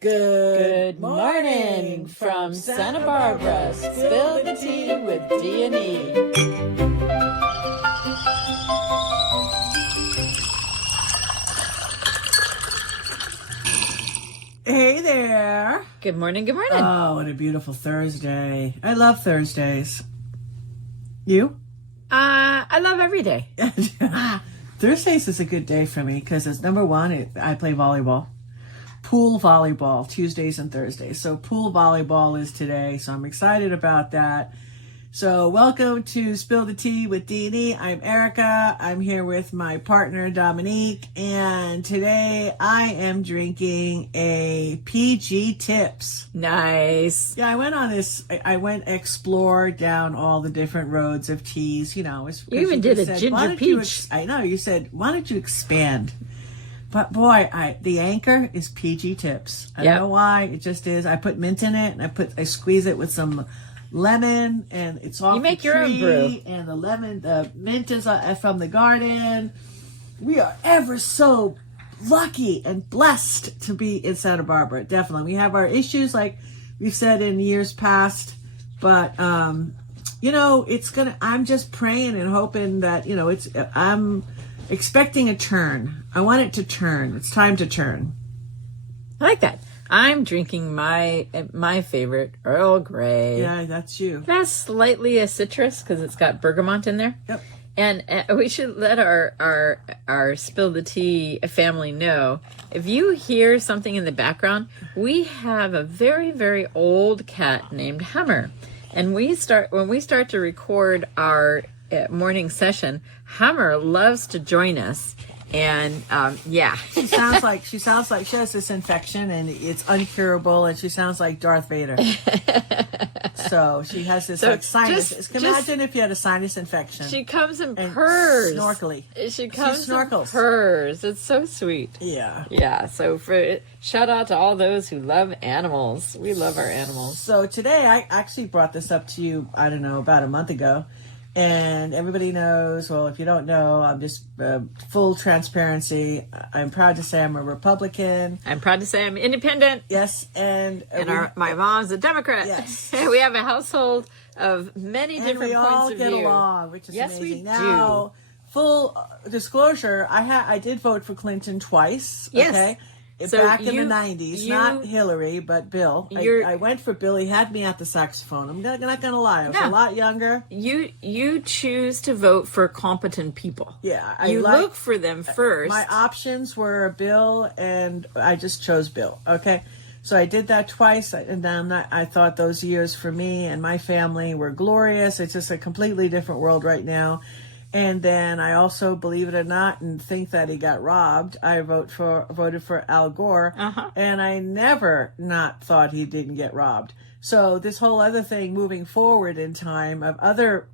Good morning from Santa Barbara. Spill the tea with D&E. Hey there. Good morning, good morning. Oh, what a beautiful Thursday. I love Thursdays. You? I love every day. Thursdays is a good day for me because it's number one, I play volleyball. Pool volleyball, Tuesdays and Thursdays. So pool volleyball is today, so I'm excited about that. So welcome to Spill the Tea with D&E. I'm Erica. I'm here with my partner, Dominique. And today I am drinking a PG Tips. Nice. Yeah, I went explore down all the different roads of teas. You know, you even did a ginger peach. I know, you said, why don't you expand? But boy, the anchor is PG Tips. I don't know why, it just is. I put mint in it, and I squeeze it with some lemon, and it's off you make the your tree, own brew. And the mint is from the garden. We are ever so lucky and blessed to be in Santa Barbara. Definitely, we have our issues, like we've said in years past, but I'm just praying and hoping that I'm expecting a turn. I want it to turn. It's time to turn. I like that. I'm drinking my favorite, Earl Grey. Yeah, that's you. That's slightly a citrus because it's got bergamot in there. Yep. And we should let our Spill the Tea family know, if you hear something in the background, we have a very, very old cat named Hummer. And when we start to record our morning session, Hummer loves to join us. And she sounds like she has this infection and it's uncurable, and she sounds like Darth Vader. So she has this sinus. Imagine if you had a sinus infection. She comes and purrs. Snorkely. She comes snorkels. and purrs. It's so sweet. Yeah. Yeah. So shout out to all those who love animals. We love our animals. So today I actually brought this up to you, I don't know, about a month ago. And everybody knows, well, if you don't know, I'm just full transparency. I'm proud to say I'm a Republican. I'm proud to say I'm independent. Yes. And my mom's a Democrat. Yes. We have a household of many different points of view. And we all get along, which is amazing. We now, do. Full disclosure, I did vote for Clinton twice. Yes. Okay. So back in the 90s, not Hillary, but Bill. I went for Bill. He had me at the saxophone. I'm not going to lie. I was a lot younger. You choose to vote for competent people. Yeah. You look for them first. My options were Bill, and I just chose Bill. Okay. So I did that twice, and I thought those years for me and my family were glorious. It's just a completely different world right now. And then I also, believe it or not, and think that he got robbed, I voted for Al Gore, and I never not thought he didn't get robbed. So this whole other thing moving forward in time of other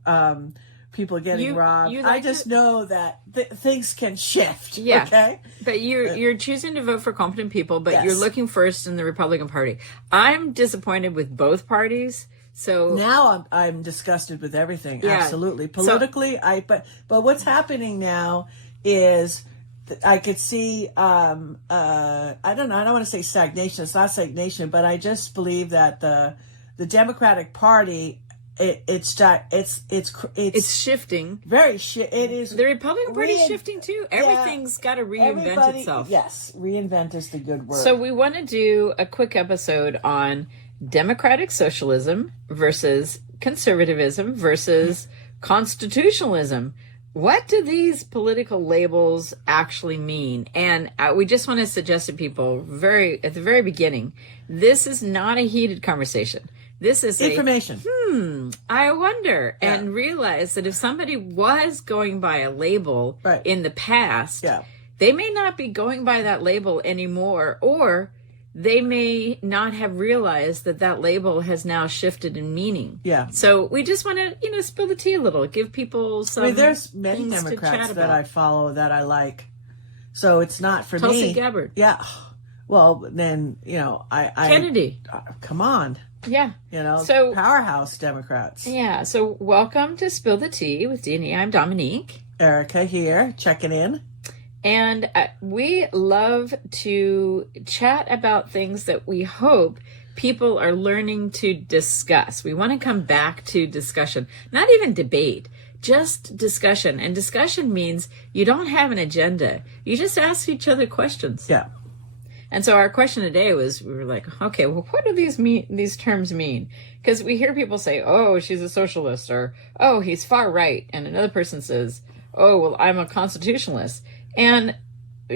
people getting robbed, I just know that things can shift. Yeah. Okay. But you're choosing to vote for competent people, but you're looking first in the Republican Party. I'm disappointed with both parties. So now I'm disgusted with everything. Yeah. Absolutely. Politically, but what's happening now is I could see I don't know, I don't want to say stagnation. It's not stagnation, but I just believe that the Democratic Party it's shifting. It is. The Republican Party is shifting too. Everything's got to reinvent itself. Yes, reinvent is the good word. So we want to do a quick episode on democratic socialism versus conservatism versus constitutionalism. What do these political labels actually mean? And we just want to suggest to people at the very beginning, this is not a heated conversation. This is information. I wonder, and realize that if somebody was going by a label in the past, they may not be going by that label anymore, or they may not have realized that label has now shifted in meaning. Yeah. So we just want to, spill the tea a little, give people some. There's many Democrats that I follow that I like. So it's not for Tulsi me. Gabbard. Yeah. Well, then, I Kennedy. Come on. Yeah. So powerhouse Democrats. Yeah. So welcome to Spill the Tea with D&E. I'm Dominique. Erica here, checking in. And we love to chat about things that we hope people are learning to discuss. We want to come back to discussion, not even debate, just discussion. And discussion means you don't have an agenda. You just ask each other questions. Yeah. And so our question today was, we were like, okay, well, what do these terms mean? Because we hear people say, oh, she's a socialist, or, oh, he's far right. And another person says, oh, well, I'm a constitutionalist. And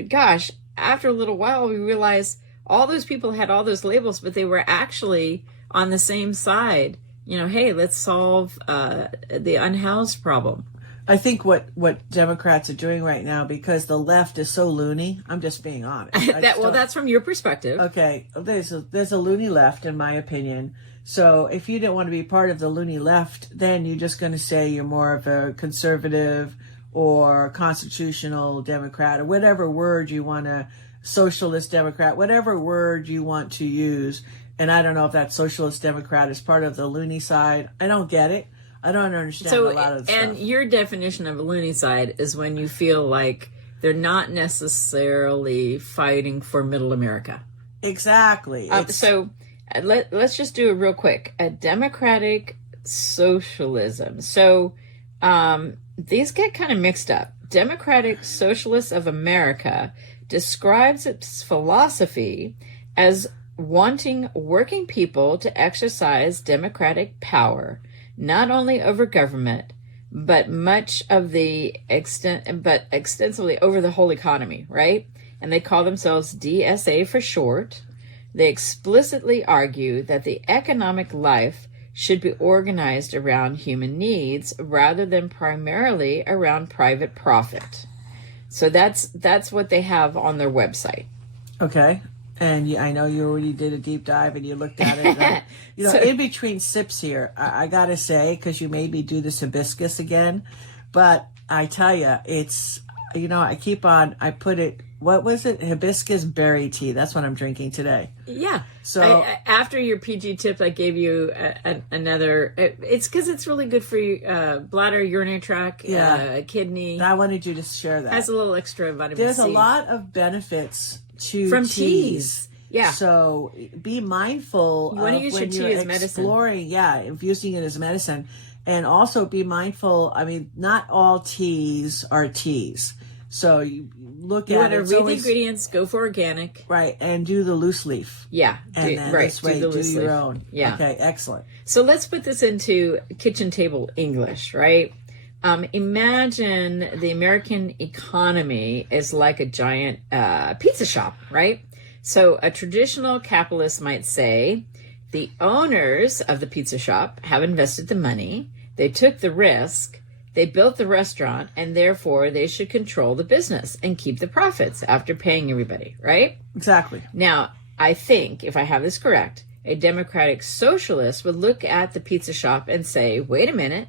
gosh, after a little while, we realized all those people had all those labels, but they were actually on the same side. You know, hey, let's solve the unhoused problem. I think what Democrats are doing right now, because the left is so loony, I'm just being honest. That's from your perspective. Okay, there's a loony left, in my opinion. So if you didn't want to be part of the loony left, then you're just going to say you're more of a conservative or constitutional Democrat, or whatever word you want to, socialist Democrat, whatever word you want to use. And I don't know if that socialist Democrat is part of the loony side. I don't get it. I don't understand a lot of the stuff. And your definition of a loony side is when you feel like they're not necessarily fighting for middle America. Exactly. So let's just do it real quick. A democratic socialism. So these get kind of mixed up. Democratic Socialists of America describes its philosophy as wanting working people to exercise democratic power, not only over government, but extensively over the whole economy, right? And they call themselves DSA for short. They explicitly argue that the economic life should be organized around human needs rather than primarily around private profit. So that's what they have on their website. Okay. And I know you already did a deep dive and you looked at it. In between sips here, I got to say, because you made me do this hibiscus again, but I tell you, it's, I put it, what was it? Hibiscus berry tea. That's what I'm drinking today. Yeah. So after your PG tip, I gave you another, it's because it's really good for your bladder, urinary tract, kidney. I wanted you to share that. Has a little extra vitamin C. There's a lot of benefits from teas. Yeah. So be mindful you want to use when your you're tea as exploring, using it as medicine. And also be mindful, not all teas are teas. So you look at it. You want to read the ingredients, go for organic. Right, and do the loose leaf. Yeah. And then this way, do your own. Yeah. Okay, excellent. So let's put this into kitchen table English, right? Imagine the American economy is like a giant pizza shop, right? So a traditional capitalist might say, the owners of the pizza shop have invested the money, they took the risk, they built the restaurant, and therefore they should control the business and keep the profits after paying everybody, right? Exactly. Now, I think, if I have this correct, a democratic socialist would look at the pizza shop and say, wait a minute,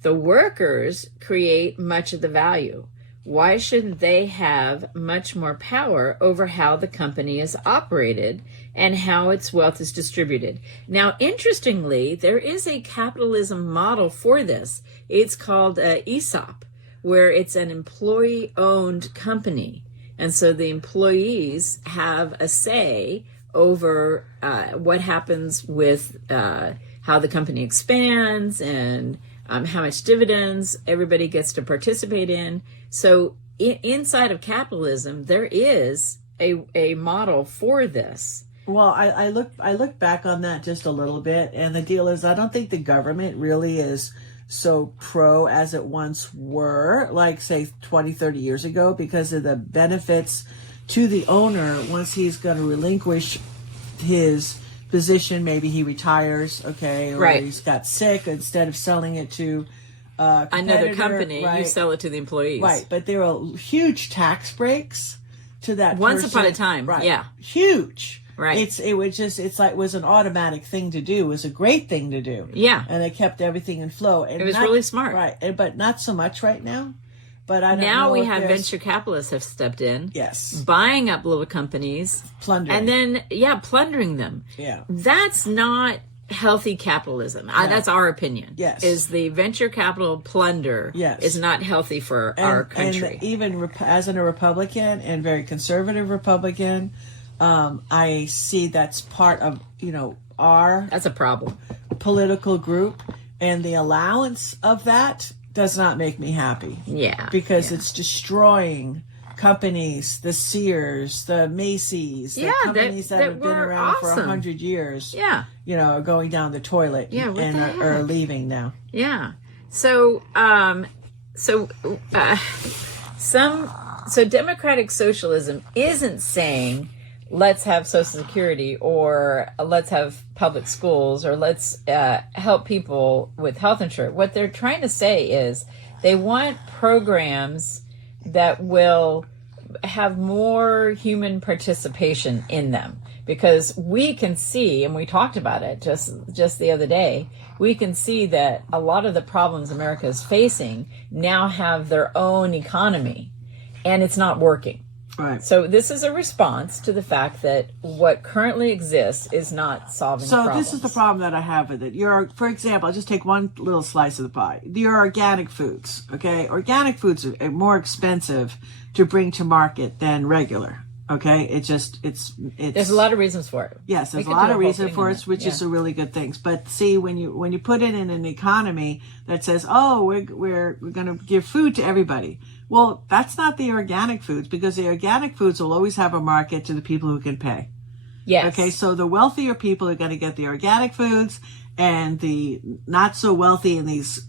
the workers create much of the value. Why shouldn't they have much more power over how the company is operated and how its wealth is distributed? Now, interestingly, there is a capitalism model for this. It's called ESOP, where it's an employee-owned company. And so the employees have a say over what happens with how the company expands and how much dividends everybody gets to participate in. So inside of capitalism, there is a model for this. Well, I look back on that just a little bit, and the deal is I don't think the government really is so pro as it once were, like say 20, 30 years ago, because of the benefits to the owner once he's going to relinquish his position. Maybe he retires, okay, or right. He's got sick. Instead of selling it to another company, right? You sell it to the employees. Right, but there are huge tax breaks to that Once person. upon a time, right. Yeah. Huge. Right. It was an automatic thing to do. It was a great thing to do. Yeah. And it kept everything in flow. And it was really smart. Right. But not so much right now. But I don't know. Now we have venture capitalists have stepped in. Yes. Buying up little companies. Plundering. And then, plundering them. Yeah. That's not healthy capitalism. Yeah. That's our opinion. Yes. Is the venture capital plunder Yes. is not healthy for our country. And even as a Republican and very conservative Republican, I see that's part of, our That's a problem. political group, and the allowance of that does not make me happy. Yeah. Because it's destroying companies, the Sears, the Macy's, the companies that have been around for 100 years. Yeah. Are going down the toilet and are leaving now. Yeah. So democratic socialism isn't saying let's have Social Security or let's have public schools or let's help people with health insurance. What they're trying to say is they want programs that will have more human participation in them, because we can see, and we talked about it just the other day, we can see that a lot of the problems America is facing now have their own economy, and it's not working. Right. So this is a response to the fact that what currently exists is not solving problems. So this is the problem that I have with it. For example, I'll just take one little slice of the pie. Your organic foods, okay? Organic foods are more expensive to bring to market than regular, okay? It's there's a lot of reasons for it. Yes, there's a lot of reasons for it, which is a really good thing. But see, when you put it in an economy that says, oh, we're going to give food to everybody. Well, that's not the organic foods, because the organic foods will always have a market to the people who can pay. Yes. Okay, so the wealthier people are going to get the organic foods, and the not so wealthy in these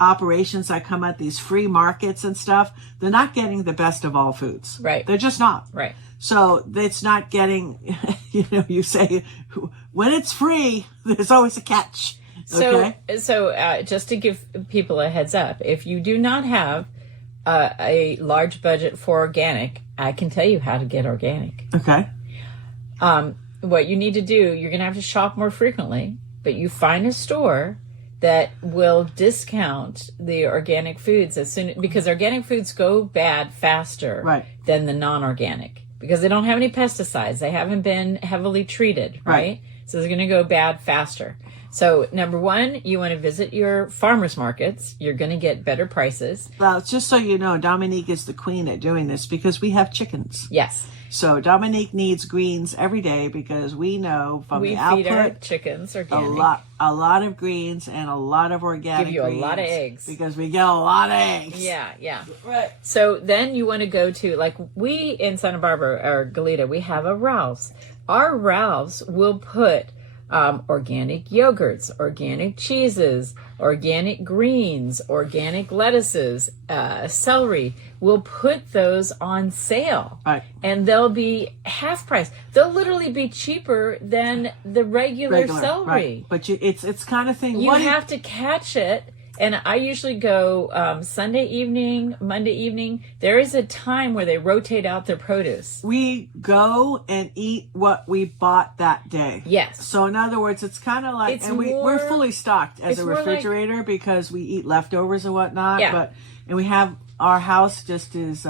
operations that come at these free markets and stuff, they're not getting the best of all foods. Right. They're just not. Right. So it's not getting, you say when it's free, there's always a catch. Okay? So just to give people a heads up, if you do not have a large budget for organic, I can tell you how to get organic. Okay. What you need to do, you're going to have to shop more frequently, but you find a store that will discount the organic foods because organic foods go bad faster than the non-organic, because they don't have any pesticides. They haven't been heavily treated, right? So they're going to go bad faster. So number one, you want to visit your farmers markets. You're going to get better prices. Well, just so you know, Dominique is the queen at doing this because we have chickens. Yes. So Dominique needs greens every day because we know from the output, we feed our chickens organic. A lot of greens and a lot of organic. Give you greens a lot of eggs because we get a lot of eggs. Yeah. Right. So then you want to go to, like, we in Santa Barbara or Goleta, we have a Ralph's. Our Ralph's will put organic yogurts, organic cheeses, organic greens, organic lettuces, celery. We'll put those on sale. Right. And they'll be half price. They'll literally be cheaper than the regular celery. Right. But it's kind of thing. You have to catch it. And I usually go Sunday evening, Monday evening. There is a time where they rotate out their produce. We go and eat what we bought that day. Yes. So in other words, it's kind of like, we're fully stocked as a refrigerator because we eat leftovers and whatnot. Yeah. And we have, our house just is,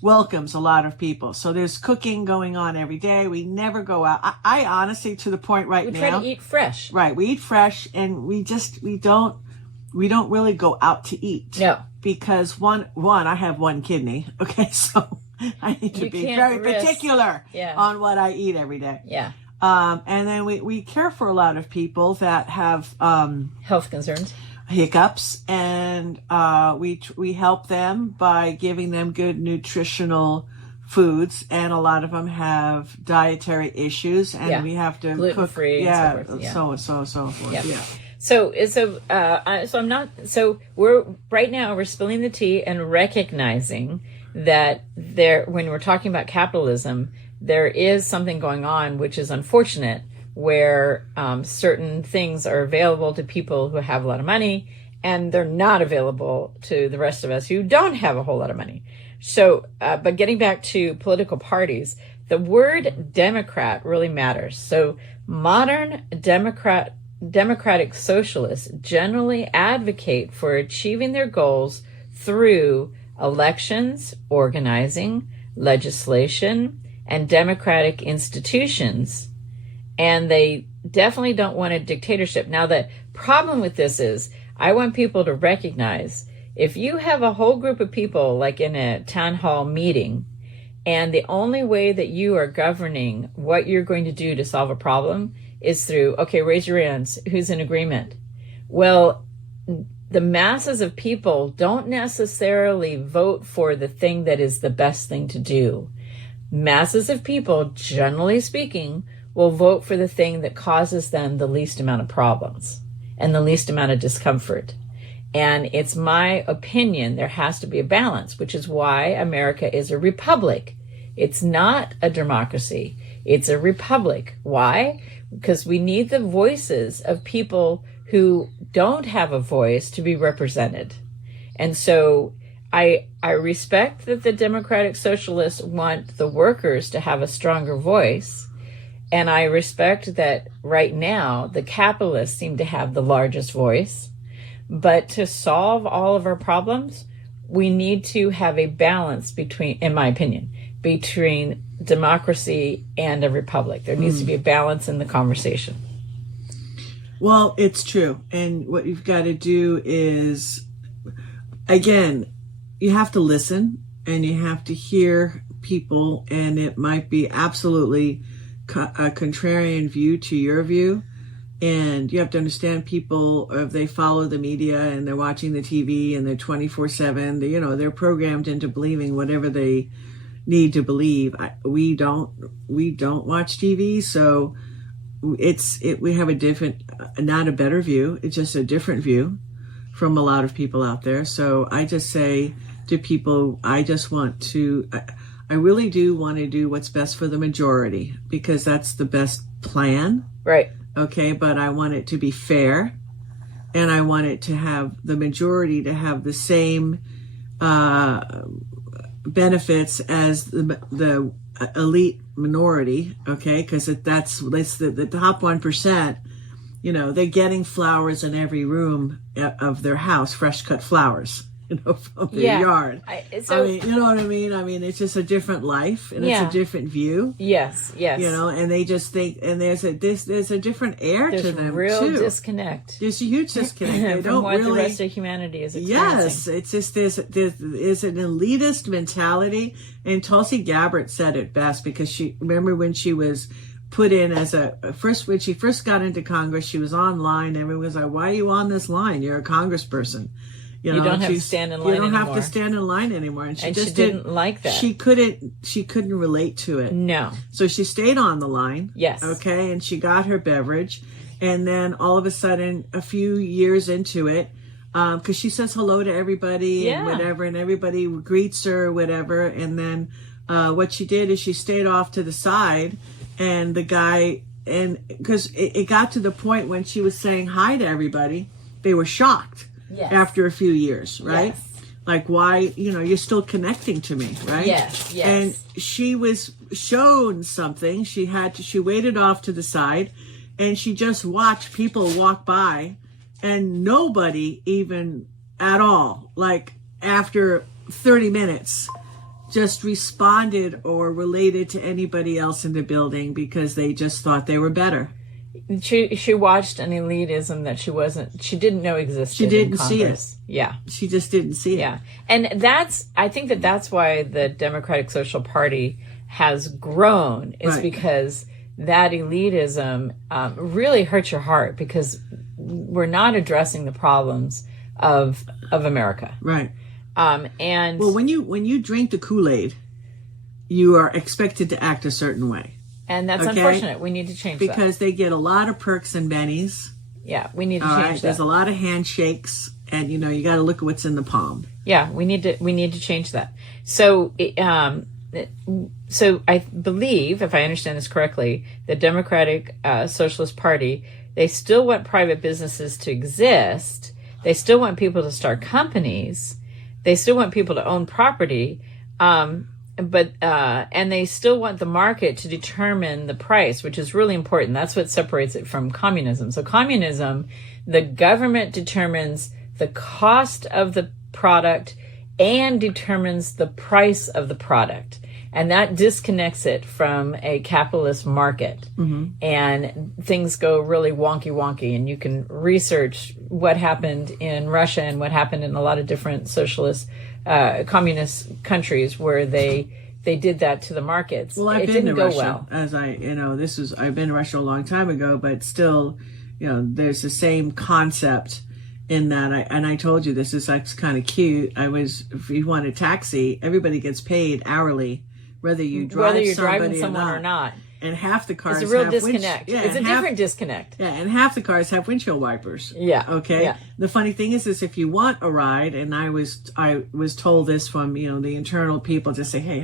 welcomes a lot of people. So there's cooking going on every day. We never go out. I honestly, to the point now. We try to eat fresh. Right. We eat fresh, and we don't really go out to eat. No. Because one, I have one kidney. Okay. So I need to be very particular on what I eat every day. Yeah. And then we care for a lot of people that have, health concerns, hiccups, and, we help them by giving them good nutritional foods, and a lot of them have dietary issues, and we have to gluten-free, cook. So forth. Yep. Yeah. So we're spilling the tea and recognizing that when we're talking about capitalism, there is something going on which is unfortunate, where certain things are available to people who have a lot of money, and they're not available to the rest of us who don't have a whole lot of money. So, but getting back to political parties, the word Democrat really matters. So modern democratic socialists generally advocate for achieving their goals through elections, organizing, legislation, and democratic institutions. And they definitely don't want a dictatorship. Now, the problem with this is I want people to recognize if you have a whole group of people like in a town hall meeting, and the only way that you are governing what you're going to do to solve a problem is through, okay, raise your hands, who's in agreement? Well, the masses of people don't necessarily vote for the thing that is the best thing to do. Masses of people, generally speaking, will vote for the thing that causes them the least amount of problems and the least amount of discomfort. And it's my opinion there has to be a balance, which is why America is a republic. It's not a democracy. It's a republic. Why? Because we need the voices of people who don't have a voice to be represented. And so I respect that the Democratic Socialists want the workers to have a stronger voice. And I respect that right now the capitalists seem to have the largest voice. But to solve all of our problems, we need to have a balance between, in my opinion, between democracy and a republic. There needs to be a balance in the conversation. Well, it's true. And what you've got to do is, again, you have to listen and you have to hear people, and it might be absolutely a contrarian view to your view. And you have to understand people, if they follow the media and they're watching the TV and they're 24/7, they're programmed into believing whatever they need to believe. We don't watch TV, so we have a different, not a better view. It's just a different view from a lot of people out there. So I just say to people, I really do want to do what's best for the majority, because that's the best plan. Right. Okay, but I want it to be fair, and I want it to have the majority to have the same benefits as the elite minority. Okay, because that's the top 1%. They're getting flowers in every room of their house, fresh cut flowers. From their yard. You know what I mean? I mean, it's just a different life, and it's a different view. Yes. And they just think, and there's a different air to them, real too. Disconnect. There's a huge disconnect. They from don't what really, the rest of humanity is experiencing. Yes, it's just there's an elitist mentality, and Tulsi Gabbard said it best, because remember when she was put in as when she first got into Congress, she was online, and everyone was like, "Why are you on this line? You're a congressperson." You don't have to stand in line anymore. You don't have to stand in line anymore. And she didn't like that. She couldn't relate to it. No. So she stayed on the line. Yes. Okay. And she got her beverage. And then all of a sudden, a few years into it, because she says hello to everybody and whatever, and everybody greets her or whatever. And then what she did is she stayed off to the side, and the guy, and because it got to the point when she was saying hi to everybody, they were shocked. Yes. After a few years, right? Yes. Like, why, you're still connecting to me, right? Yes. And she was shown something. She waited off to the side, and she just watched people walk by, and nobody even at all, like after 30 minutes, just responded or related to anybody else in the building, because they just thought they were better. She watched an elitism that she didn't know existed. She didn't see it. Yeah. She just didn't see it. Yeah. And I think that's why the Democratic Social Party has grown, is because that elitism really hurts your heart, because we're not addressing the problems of America. Right. And well, when you drink the Kool-Aid, you are expected to act a certain way. And that's unfortunate. We need to change that. Because they get a lot of perks and bennies. Yeah, we need to change that. There's a lot of handshakes, and you got to look at what's in the palm. Yeah, we need to change that. So, so I believe, if I understand this correctly, the Democratic Socialist Party, they still want private businesses to exist. They still want people to start companies. They still want people to own property. But they still want the market to determine the price, which is really important. That's what separates it from communism. So communism, the government determines the cost of the product and determines the price of the product. And that disconnects it from a capitalist market. And things go really wonky. And you can research what happened in Russia and what happened in a lot of different socialist, communist countries where they did that to the markets. Well, I've it been didn't to go Russia, well. I've been to Russia a long time ago, but still, there's the same concept in that. I told you this is like kind of cute. If you want a taxi, everybody gets paid hourly, whether you're driving someone or not. And half the cars it's a real disconnect. It's a different disconnect. Yeah, and half the cars have windshield wipers. Yeah. Okay. Yeah. The funny thing is if you want a ride, and I was told this from the internal people to say, hey,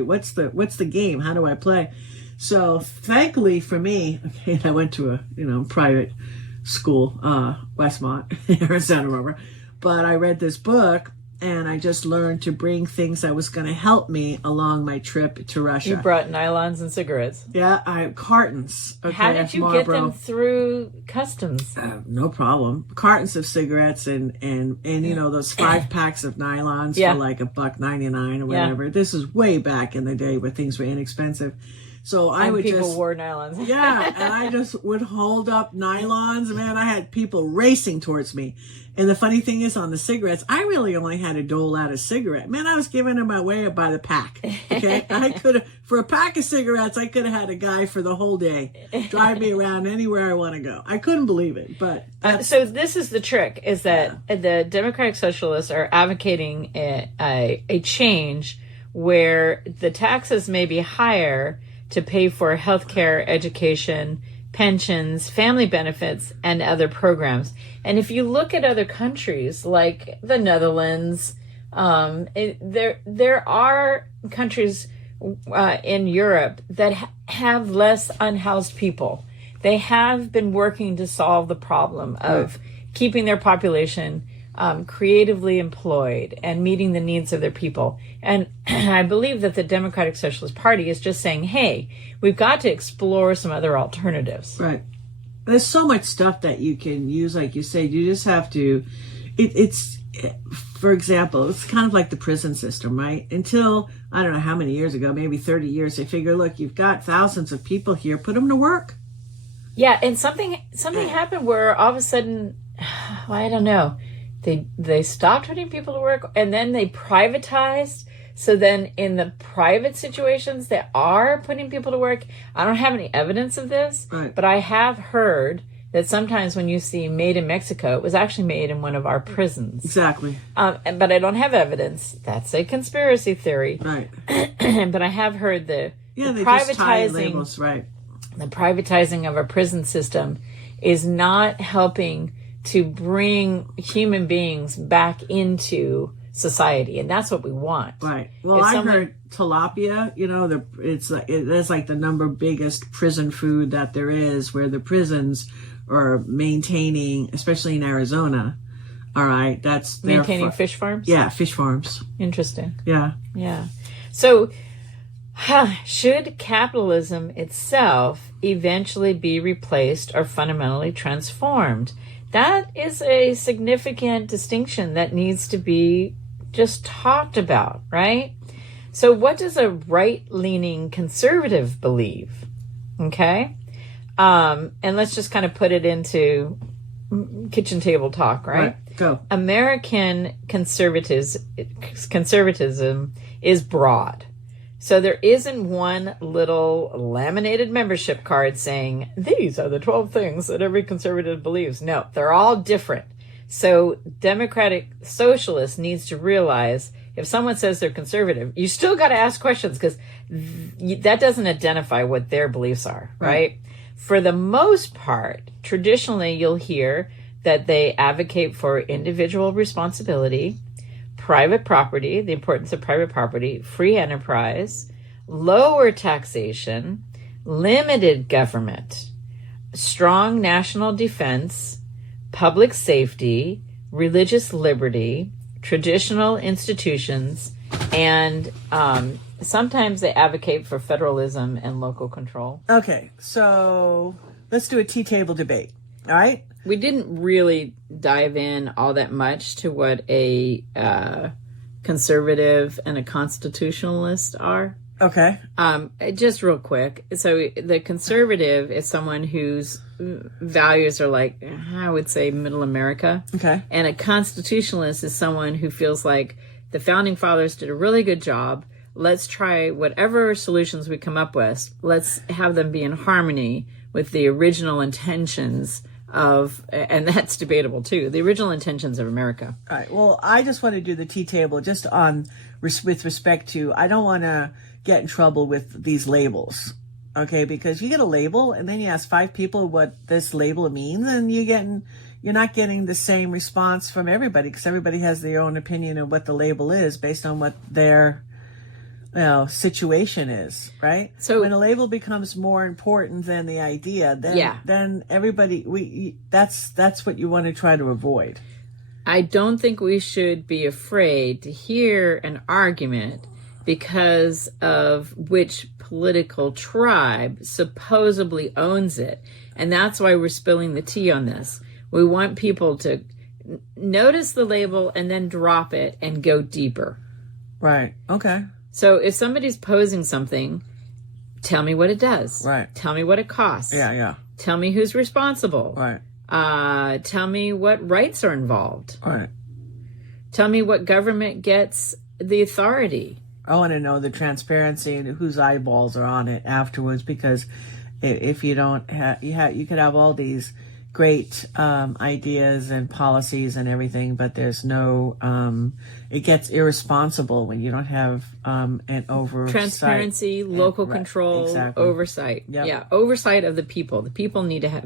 what's the game? How do I play? So thankfully for me, I went to a private school, Westmont, Arizona, but I read this book. And I just learned to bring things that was going to help me along my trip to Russia. You brought nylons and cigarettes. Yeah, cartons. Okay, how did you get them through customs? No problem. Cartons of cigarettes and those 5 packs of nylons for like $1.99 or whatever. Yeah. This is way back in the day where things were inexpensive. So people wore nylons. Yeah, and I just would hold up nylons. Man, I had people racing towards me. And the funny thing is, on the cigarettes, I really only had to dole out a cigarette. Man, I was giving them away by the pack. Okay, for a pack of cigarettes, I could have had a guy for the whole day drive me around anywhere I want to go. I couldn't believe it, but so this is the trick: is that the Democratic Socialists are advocating a change where the taxes may be higher to pay for healthcare, education, pensions, family benefits, and other programs. And if you look at other countries like the Netherlands, there are countries in Europe that have less unhoused people. They have been working to solve the problem of keeping their population creatively employed and meeting the needs of their people. And I believe that the Democratic Socialist Party is just saying, hey, we've got to explore some other alternatives. Right. There's so much stuff that you can use, like you said. You just have to, for example, it's kind of like the prison system, right? Until, I don't know how many years ago, maybe 30 years, they figure, look, you've got thousands of people here, put them to work. Yeah, and something happened where all of a sudden, I don't know, they stopped putting people to work, and then they privatized. So then in the private situations, they are putting people to work. I don't have any evidence of this, but I have heard that sometimes when you see made in Mexico, it was actually made in one of our prisons. Exactly. But I don't have evidence. That's a conspiracy theory. Right. But I have heard the privatizing labels, right. The privatizing of our prison system is not helping to bring human beings back into society, and that's what we want. Right. Well, I heard tilapia. That's like the number biggest prison food that there is, where the prisons are maintaining, especially in Arizona. All right, that's maintaining fish farms. Yeah, fish farms. Interesting. Yeah. Yeah. So, should capitalism itself eventually be replaced or fundamentally transformed? That is a significant distinction that needs to be just talked about, right? So what does a right-leaning conservative believe? Okay? And let's just kind of put it into kitchen table talk, right? Go. American conservatism is broad. So there isn't one little laminated membership card saying, these are the 12 things that every conservative believes. No, they're all different. So Democratic Socialist needs to realize if someone says they're conservative, you still got to ask questions, because that doesn't identify what their beliefs are, right? For the most part, traditionally you'll hear that they advocate for individual responsibility, private property, the importance of private property, free enterprise, lower taxation, limited government, strong national defense, public safety, religious liberty, traditional institutions, and sometimes they advocate for federalism and local control. Okay, so let's do a tea table debate, all right? We didn't really dive in all that much to what a conservative and a constitutionalist are. Okay. Just real quick. So the conservative is someone whose values are like, I would say, middle America. Okay. And a constitutionalist is someone who feels like the founding fathers did a really good job. Let's try whatever solutions we come up with. Let's have them be in harmony with the original intentions of, and that's debatable too, the original intentions of America. All right. Well, I just want to do the tea table just on with respect to, I don't want to get in trouble with these labels. Okay, because you get a label and then you ask 5 people what this label means, and you're not getting the same response from everybody, because everybody has their own opinion of what the label is based on what their situation is, right? So when a label becomes more important than the idea, then everybody that's what you want to try to avoid. I don't think we should be afraid to hear an argument because of which political tribe supposedly owns it. And that's why we're spilling the tea on this. We want people to notice the label and then drop it and go deeper. Right. Okay. So if somebody's posing something, tell me what it does. Right. Tell me what it costs. Yeah. Tell me who's responsible. Right. Tell me what rights are involved. Right. Tell me what government gets the authority. I want to know the transparency and whose eyeballs are on it afterwards, because if you don't have, you could have all these great ideas and policies and everything, but there's no, it gets irresponsible when you don't have an oversight. Transparency, local control, exactly. Oversight. Yep. Yeah, oversight of the people. The people need to have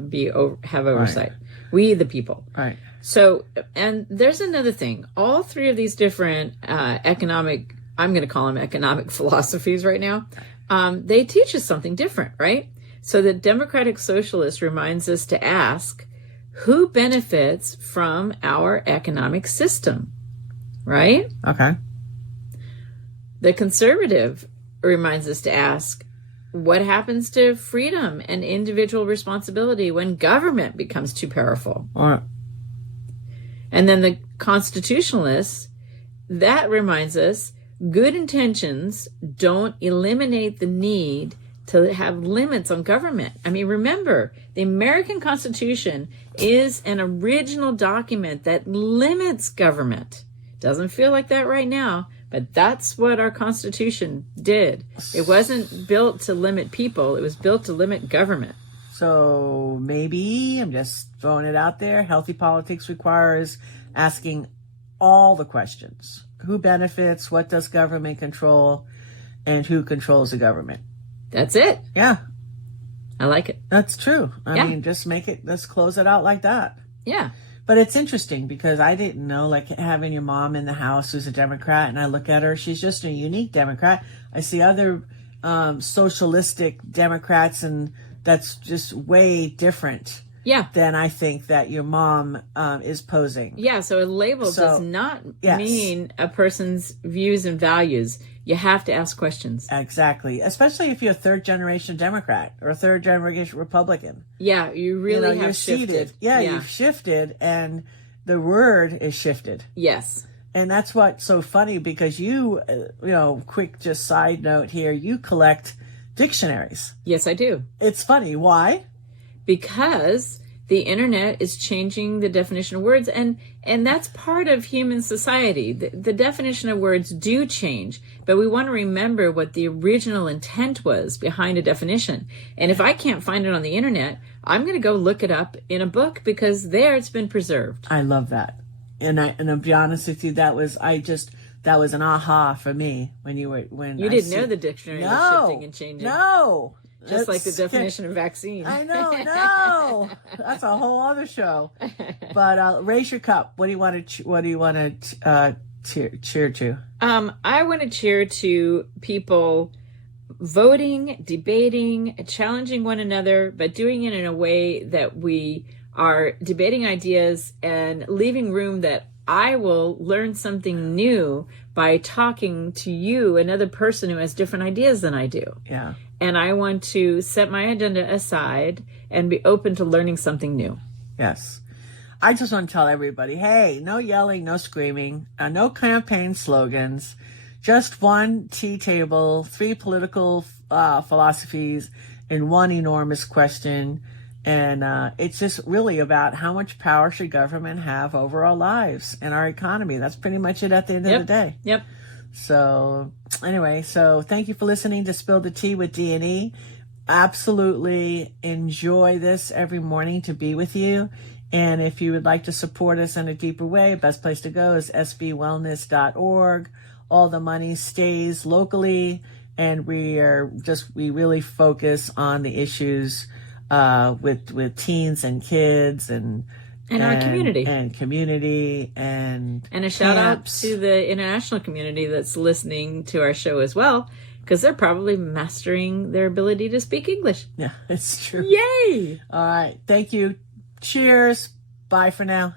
oversight. Right. We, the people. Right. So, and there's another thing. All 3 of these different economic, I'm going to call them economic philosophies right now, they teach us something different, right? So the democratic socialist reminds us to ask, who benefits from our economic system, right? Okay. The conservative reminds us to ask, what happens to freedom and individual responsibility when government becomes too powerful? All right. And then the constitutionalist, that reminds us, good intentions don't eliminate the need to have limits on government. I mean, remember, the American Constitution is an original document that limits government. Doesn't feel like that right now, but that's what our Constitution did. It wasn't built to limit people. It was built to limit government. So maybe, I'm just throwing it out there, healthy politics requires asking all the questions. Who benefits? What does government control? And who controls the government? That's it. Yeah. I like it. That's true. I mean, just let's close it out like that. Yeah. But it's interesting because I didn't know, like having your mom in the house who's a Democrat, and I look at her, she's just a unique Democrat. I see other socialistic Democrats, and that's just way different. Yeah. Than I think that your mom is posing. Yeah, so a label does not mean a person's views and values. You have to ask questions. Exactly. Especially if you're a 3rd-generation Democrat or a 3rd-generation Republican. Yeah, you really have shifted. Yeah, you've shifted, and the word is shifted. Yes. And that's what's so funny, because you quick just side note here, you collect dictionaries. Yes, I do. It's funny. Why? Because the internet is changing the definition of words, and that's part of human society. The definition of words do change, but we want to remember what the original intent was behind a definition. And if I can't find it on the internet, I'm going to go look it up in a book, because there it's been preserved. I love that. And I'll be honest with you, that was an aha for me when you didn't know the dictionary was shifting and changing. No. Just like the definition of vaccine. I know, no, that's a whole other show. But raise your cup. What do you want to cheer to? I want to cheer to people voting, debating, challenging one another, but doing it in a way that we are debating ideas and leaving room that I will learn something new by talking to you, another person who has different ideas than I do. Yeah. And I want to set my agenda aside and be open to learning something new. Yes. I just want to tell everybody, hey, no yelling, no screaming, no campaign slogans. just one tea table, 3 political philosophies in one enormous question. And it's just really about how much power should government have over our lives and our economy. That's pretty much it at the end of the day. Yep. So anyway, so thank you for listening to Spill the Tea with D&E. Absolutely enjoy this every morning to be with you. And if you would like to support us in a deeper way, best place to go is sbwellness.org. All the money stays locally, and we really focus on the issues with teens and kids and our community and a shout out to the international community that's listening to our show as well, because they're probably mastering their ability to speak English. Yeah, it's true. Yay! All right, thank you. Cheers. Bye for now.